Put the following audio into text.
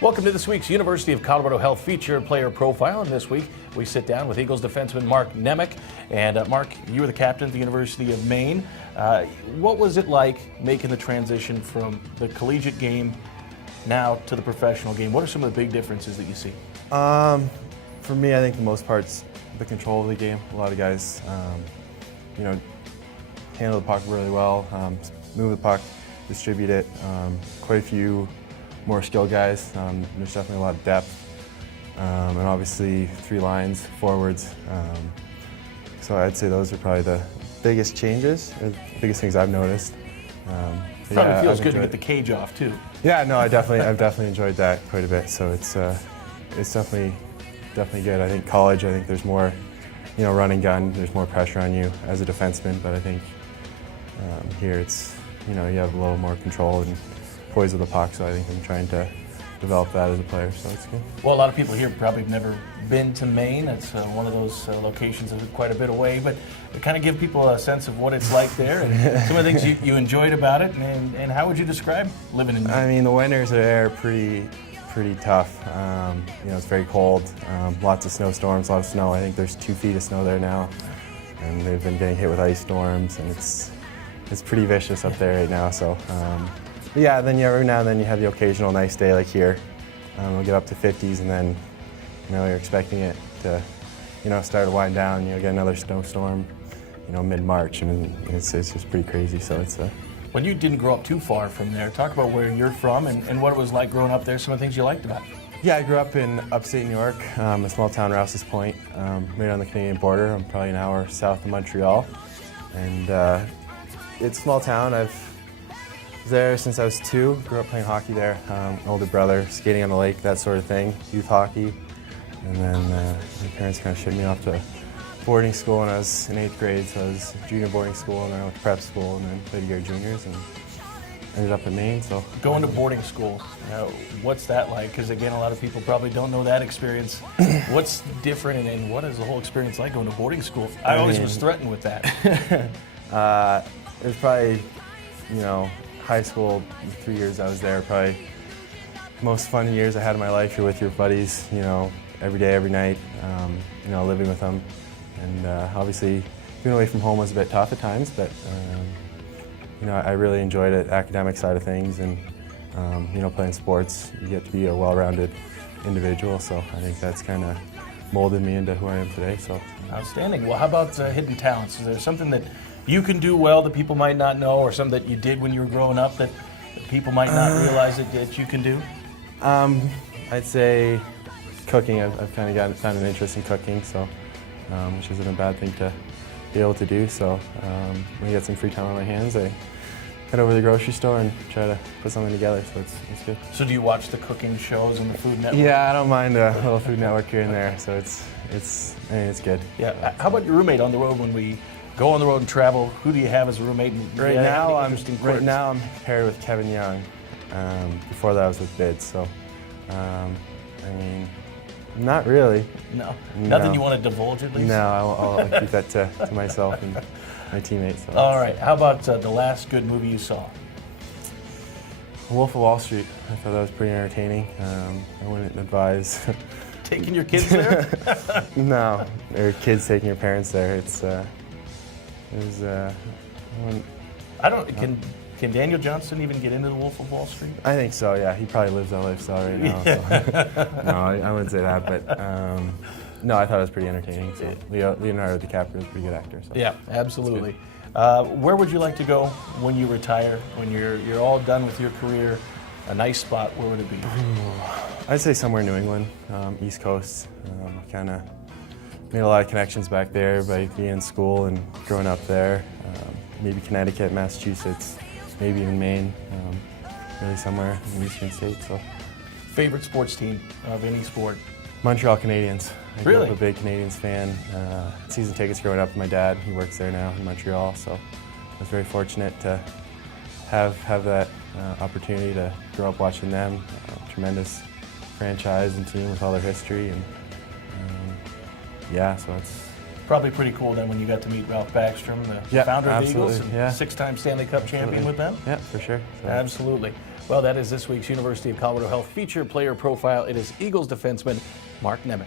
Welcome to this week's University of Colorado Health Feature Player Profile. And this week, we sit down with Eagles defenseman Mark Nemec. And Mark, you were the captain at the University of Maine. What was it like making the transition from the collegiate game now to the professional game? What are some of the big differences that you see? For me, I think the most part's the control of the game. A lot of guys, handle the puck really well, move the puck, distribute it. Quite a few more skilled guys. There's definitely a lot of depth, and obviously 3 lines, forwards. So I'd say those are probably the biggest changes, or the biggest things I've noticed. Probably feels good to get the cage off too. Yeah, no, I've definitely enjoyed that quite a bit. So it's definitely good. I think college, there's more, run and gun. There's more pressure on you as a defenseman. But I think here it's, you have a little more control and poise with the puck. So I think I'm trying to develop that as a player. So it's good. Well, a lot of people here probably have never been to Maine. It's one of those locations that is quite a bit away. But to kind of give people a sense of what it's like there and some of the things you enjoyed about it. And how would you describe living in Maine? I mean, the winters are there pretty tough. It's very cold, lots of snowstorms, a lot of snow. I think there's 2 feet of snow there now, and they've been getting hit with ice storms, and it's pretty vicious up there right now. So, yeah, then every now and then you have the occasional nice day like here. We'll get up to 50s, and then you're expecting it to start to wind down. You'll get another snowstorm, mid-March, and it's just pretty crazy. So it's When you didn't grow up too far from there, talk about where you're from and what it was like growing up there, some of the things you liked about it. Yeah, I grew up in upstate New York, a small town, Rouse's Point, right on the Canadian border. I'm probably an hour south of Montreal. And it's a small town. I was there since I was 2, grew up playing hockey there. Older brother, skating on the lake, that sort of thing, youth hockey. And then my parents kind of shipped me off to boarding school when I was in 8th grade, so I was junior boarding school, and then I went to prep school, and then played a year juniors, and ended up at Maine. So going to boarding school, what's that like? Because again, a lot of people probably don't know that experience. What's different, and what is the whole experience like going to boarding school? I always was threatened with that. It was probably, high school, the 3 years I was there, probably the most fun years I had in my life. You're with your buddies, every day, every night, living with them. And obviously, being away from home was a bit tough at times, but I really enjoyed it, academic side of things, and playing sports. You get to be a well-rounded individual, so I think that's kind of molded me into who I am today. So outstanding. Well, how about hidden talents? Is there something that you can do well that people might not know, or something that you did when you were growing up that people might not realize that you can do? I'd say cooking. I've kind of found an interest in cooking, so. Which isn't a bad thing to be able to do. So when I get some free time on my hands, I head over to the grocery store and try to put something together. So it's good. So do you watch the cooking shows on the Food Network? Yeah, I don't mind a little Food Network here and there. So it's good. Yeah. How about your roommate on the road? When we go on the road and travel, who do you have as a roommate? Right now I'm paired with Kevin Young. Before that I was with Bids. So not really. No. Nothing you want to divulge at least? No, I'll keep that to myself and my teammates. So. All right. How about the last good movie you saw? Wolf of Wall Street. I thought that was pretty entertaining. I wouldn't advise taking your kids there. No, or kids taking your parents there. Can Daniel Johnston even get into the Wolf of Wall Street? I think so, yeah. He probably lives that lifestyle right now. So. No, I wouldn't say that, but no, I thought it was pretty entertaining. So Leonardo DiCaprio is a pretty good actor. So. Yeah, absolutely. Where would you like to go when you retire, when you're all done with your career? A nice spot, where would it be? I'd say somewhere in New England, East Coast. Kind of made a lot of connections back there by being in school and growing up there. Maybe Connecticut, Massachusetts. Maybe even Maine, really somewhere in the eastern states. So. Favorite sports team of any sport? Montreal Canadiens. I grew Really? up a big Canadiens fan. Season tickets growing up with my dad. He works there now in Montreal, so I was very fortunate to have that opportunity to grow up watching them. Tremendous franchise and team with all their history, and yeah, so Probably pretty cool then when you got to meet Ralph Backstrom, the Yeah, founder of the absolutely, Eagles, and yeah. 6-time Stanley Cup champion with them. Yeah, for sure. So. Absolutely. Well, that is this week's University of Colorado Health Feature Player Profile. It is Eagles defenseman Mark Nemec.